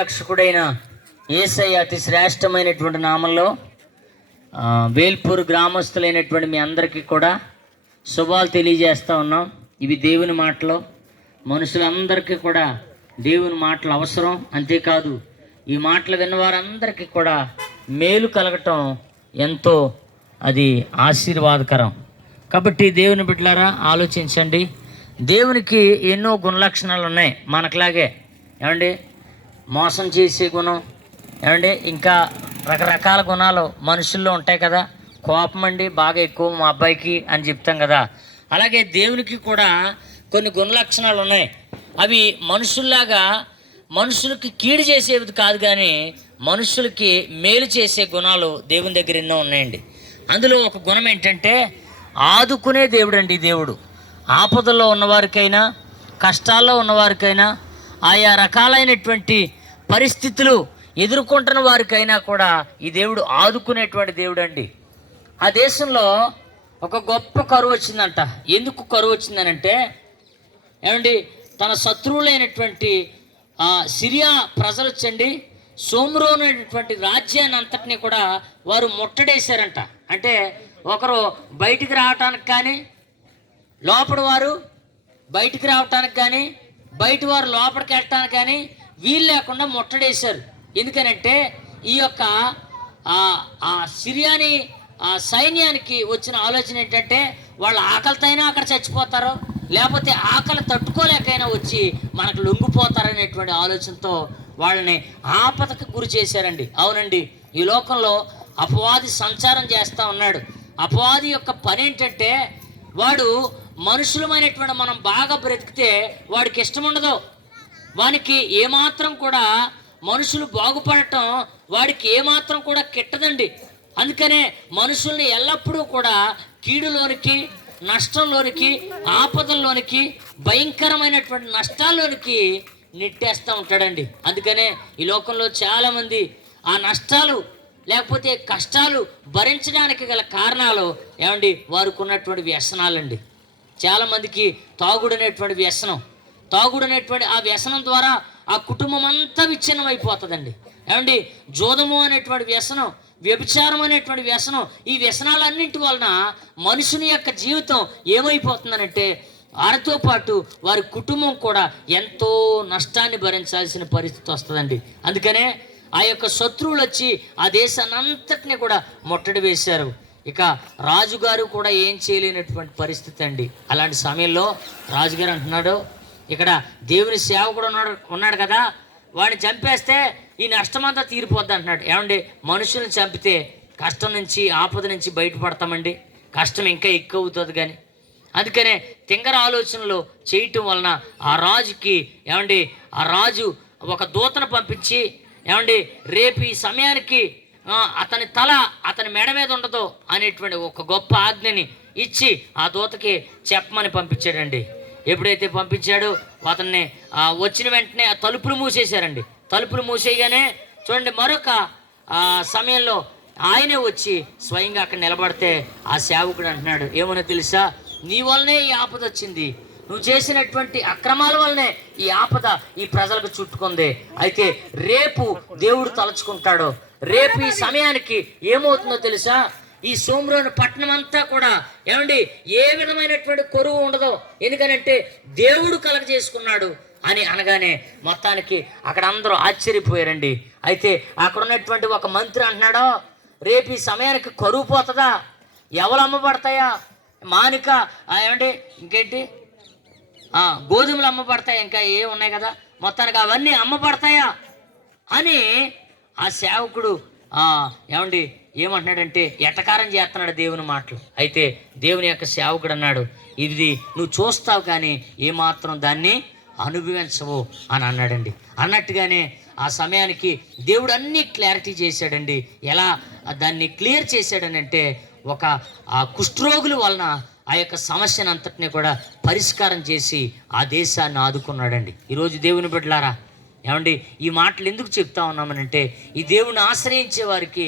రక్షకుడైన యేసయ్య అతి శ్రేష్టమైనటువంటి నామంలో వేల్పూర్ గ్రామస్తులైనటువంటి మీ అందరికీ కూడా శుభాలు తెలియజేస్తూ ఉన్నాం. ఇవి దేవుని మాటలు. మనుషులందరికీ కూడా దేవుని మాటలు అవసరం. అంతేకాదు ఈ మాటలు విన్నవారందరికీ కూడా మేలు కలగటం ఎంతో అది ఆశీర్వాదకరం. కాబట్టి దేవుని బిడ్డలారా ఆలోచించండి. దేవునికి ఎన్నో గుణలక్షణాలు ఉన్నాయి మనకులాగే. ఏమండి, మోసం చేసే గుణం, ఏమండి, ఇంకా రకరకాల గుణాలు మనుషుల్లో ఉంటాయి కదా. కోపం అండి బాగా ఎక్కువ మా అబ్బాయికి అని చెప్తాం కదా. అలాగే దేవునికి కూడా కొన్ని గుణలక్షణాలు ఉన్నాయి. అవి మనుషుల్లాగా మనుషులకి కీడు చేసేవి కాదు, కానీ మనుషులకి మేలు చేసే గుణాలు దేవుని దగ్గర ఎన్నో ఉన్నాయండి. అందులో ఒక గుణం ఏంటంటే ఆదుకునే దేవుడు అండి. దేవుడు ఆపదల్లో ఉన్నవారికైనా కష్టాల్లో ఉన్నవారికైనా ఆయా రకాలైనటువంటి పరిస్థితులు ఎదుర్కొంటున్న వారికైనా కూడా ఈ దేవుడు ఆదుకునేటువంటి దేవుడు అండి. ఆ దేశంలో ఒక గొప్ప కరువు వచ్చిందంట. ఎందుకు కరువు వచ్చిందనంటే, ఏమండి, తన శత్రువులైనటువంటి సిరియా ప్రజలు వచ్చండి సోమ్రోను అనేటువంటి రాజ్యాన్ని అంతటినీ కూడా వారు ముట్టడేశారంట. అంటే ఒకరు బయటికి రావటానికి కానీ, లోపల వారు బయటికి రావటానికి కానీ, బయట వారు లోపలికి వెళ్ళటానికి కానీ వీలు లేకుండా ముట్టడేశారు. ఎందుకనంటే ఈ యొక్క సిరియాని సైన్యానికి వచ్చిన ఆలోచన ఏంటంటే, వాళ్ళు ఆకలితో అయినా అక్కడ చచ్చిపోతారో, లేకపోతే ఆకలి తట్టుకోలేకైనా వచ్చి మనకు లొంగిపోతారనేటువంటి ఆలోచనతో వాళ్ళని ఆపదకు గురి చేశారండి. అవునండి, ఈ లోకంలో అపవాది సంచారం చేస్తూ ఉన్నాడు. అపవాది యొక్క పని ఏంటంటే, వాడు మనుషులమైనటువంటి మనం బాగా బ్రతికితే వాడికి ఇష్టం ఉండదు. వానికి ఏమాత్రం కూడా మనుషులు బాగుపడటం వాడికి ఏమాత్రం కూడా కిట్టదండి. అందుకనే మనుషుల్ని ఎల్లప్పుడూ కూడా కీడులోనికి, నష్టంలోనికి, ఆపదల్లోనికి, భయంకరమైనటువంటి నష్టాల్లోనికి నెట్టేస్తూ ఉంటాడండి. అందుకనే ఈ లోకంలో చాలామంది ఆ నష్టాలు లేకపోతే కష్టాలు భరించడానికి గల కారణాలు ఏమండి, వారికి ఉన్నటువంటి వ్యసనాలండి. చాలామందికి తాగుడు అనేటువంటి వ్యసనం, తాగుడు అనేటువంటి ఆ వ్యసనం ద్వారా ఆ కుటుంబం అంతా విచ్ఛిన్నం అయిపోతుందండి. ఏమండి, జోదము అనేటువంటి వ్యసనం, వ్యభిచారం అనేటువంటి వ్యసనం, ఈ వ్యసనాలన్నింటి వలన మనుషుని యొక్క జీవితం ఏమైపోతుందనంటే వారితో పాటు వారి కుటుంబం కూడా ఎంతో నష్టాన్ని భరించాల్సిన పరిస్థితి వస్తుందండి. అందుకనే ఆ యొక్క శత్రువులు వచ్చి ఆ దేశాన్ని అంతటినీ కూడా ముట్టడి వేశారు. ఇక రాజుగారు కూడా ఏం చేయలేనటువంటి పరిస్థితి అండి. అలాంటి సమయంలో రాజుగారు అంటున్నాడు, ఇక్కడ దేవుని సేవకుడు ఉన్నాడు కదా, వాడిని చంపేస్తే ఈ నష్టమంతా తీరిపోద్ది అంటున్నాడు. ఏమండి, మనుషుల్ని చంపితే కష్టం నుంచి, ఆపద నుంచి బయటపడతామండి. కష్టం ఇంకా ఎక్కువ అవుతుంది. కానీ అందుకనే తింగర ఆలోచనలు చేయటం వలన ఆ రాజుకి, ఏమండి, ఆ రాజు ఒక దూతను పంపించి, ఏమండి, రేపు ఈ సమయానికి అతని తల అతని మెడ మీద ఉండదు అనేటువంటి ఒక గొప్ప ఆజ్ఞని ఇచ్చి ఆ దూతకి చెప్పమని పంపించాడండి. ఎప్పుడైతే పంపించాడో అతన్ని వచ్చిన వెంటనే ఆ తలుపులు మూసేశారండి. తలుపులు మూసేయగానే చూడండి, మరొక సమయంలో ఆయనే వచ్చి స్వయంగా అక్కడ నిలబడితే ఆ సేవకుడు అంటున్నాడు, ఏమన్నా తెలుసా, నీ వల్లనే ఈ ఆపద వచ్చింది, నువ్వు చేసినటువంటి అక్రమాల వల్లనే ఈ ఆపద ఈ ప్రజలకు చుట్టుకుంది. అయితే రేపు దేవుడు తలుచుకుంటాడు. రేపు ఈ సమయానికి ఏమవుతుందో తెలుసా, ఈ సోమ్రోను పట్టణం అంతా కూడా, ఏమండి, ఏ విధమైనటువంటి కొరువు ఉండదు. ఎందుకనంటే దేవుడు కలగజేసుకున్నాడు అని అనగానే మొత్తానికి అక్కడ అందరూ ఆశ్చర్యపోయారండి. అయితే అక్కడ ఉన్నటువంటి ఒక మంత్రి అంటున్నాడు, రేపు ఈ సమయానికి కరువు పోతుందా, ఎవరు అమ్మబడతాయా, మానిక ఏమండి, ఇంకేంటి గోధుమలు అమ్మబడతాయి, ఇంకా ఏ ఉన్నాయి కదా, మొత్తానికి అవన్నీ అమ్మబడతాయా అని ఆ సేవకుడు ఏమండి ఏమంటున్నాడంటే ఎటకారం చేస్తున్నాడు దేవుని మాటలు. అయితే దేవుని యొక్క సేవకుడు అన్నాడు, ఇది నువ్వు చూస్తావు కానీ ఏమాత్రం దాన్ని అనుభవించవు అని అన్నాడండి. అన్నట్టుగానే ఆ సమయానికి దేవుడు అన్నీ క్లారిటీ చేశాడండి. ఎలా దాన్ని క్లియర్ చేశాడనంటే, ఒక ఆ కుష్ఠరోగుల వలన ఆ యొక్క సమస్యను అంతటినీ కూడా పరిష్కారం చేసి ఆ దేశాన్ని ఆదుకున్నాడండి. ఈరోజు దేవుని బిడ్డలారా, ఏమండి, ఈ మాటలు ఎందుకు చెప్తా ఉన్నామనంటే, ఈ దేవుని ఆశ్రయించే వారికి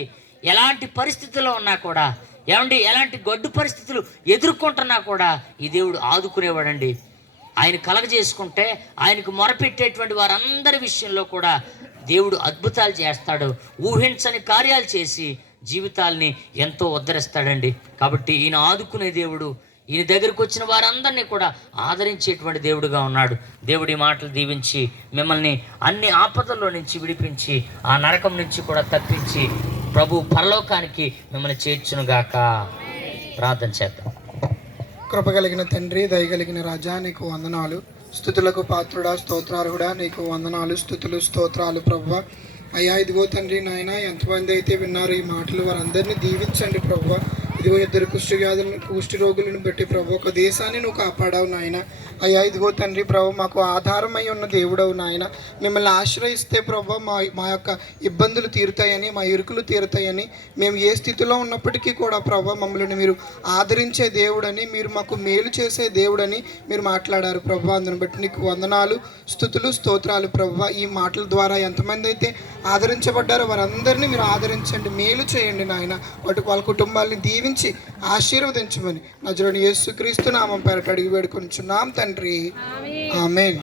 ఎలాంటి పరిస్థితుల్లో ఉన్నా కూడా, ఏమండి, ఎలాంటి గడ్డు పరిస్థితులు ఎదుర్కొంటున్నా కూడా ఈ దేవుడు ఆదుకునేవాడండి. ఆయన కలగజేసుకుంటే ఆయనకు మొరపెట్టేటువంటి వారందరి విషయంలో కూడా దేవుడు అద్భుతాలు చేస్తాడు. ఊహించని కార్యాలు చేసి జీవితాల్ని ఎంతో ఉద్ధరిస్తాడండి. కాబట్టి ఈయన ఆదుకునే దేవుడు, ఈయన దగ్గరకు వచ్చిన వారందరినీ కూడా ఆదరించేటువంటి దేవుడుగా ఉన్నాడు. దేవుడి మాటలు దీవించి మిమ్మల్ని అన్ని ఆపదల్లో నుంచి విడిపించి ఆ నరకం నుంచి కూడా తప్పించి ప్రభు పరలోకానికి మిమ్మల్ని చేర్చునుగాక. ప్రార్థన చేద్దాం. కృప కలిగిన తండ్రి, దయగలిగిన రాజా, నీకు వందనాలు. స్తుతులకు పాత్రుడా, స్తోత్రార్హుడా, నీకు వందనాలు, స్తుతులు, స్తోత్రాలు ప్రభువా. అయ్యా ఇదిగో తండ్రి నాయన, ఎంతమంది అయితే విన్నారు ఈ మాటలు వారందరినీ దీవించండి ప్రభువా. ఇదిగో 2 కుష్టి రోగులను బట్టి ప్రభు ఒక దేశాన్ని నువ్వు కాపాడావు నాయన. అయ్యా ఇదిగో తండ్రి ప్రభు మాకు ఆధారమై ఉన్న దేవుడవు నాయన. మిమ్మల్ని ఆశ్రయిస్తే ప్రభు మా యొక్క ఇబ్బందులు తీరుతాయని, మా ఇరుకులు తీరుతాయని, మేము ఏ స్థితిలో ఉన్నప్పటికీ కూడా ప్రభు మమ్మల్ని మీరు ఆదరించే దేవుడని, మీరు మాకు మేలు చేసే దేవుడని మీరు మాట్లాడారు ప్రభు. అందుని బట్టి నీకు వందనాలు, స్తుతులు, స్తోత్రాలు ప్రభు. ఈ మాటల ద్వారా ఎంతమంది అయితే ఆదరించబడ్డారో వారందరినీ మీరు ఆదరించండి, మేలు చేయండి నాయన. వాళ్ళ కుటుంబాలని దీవించి ఆశీర్వదించమని నజరుడైన యేసుక్రీస్తు నామం పేరట అడిగి వేడుకొనుచున్నాం తండ్రి, ఆమేన్.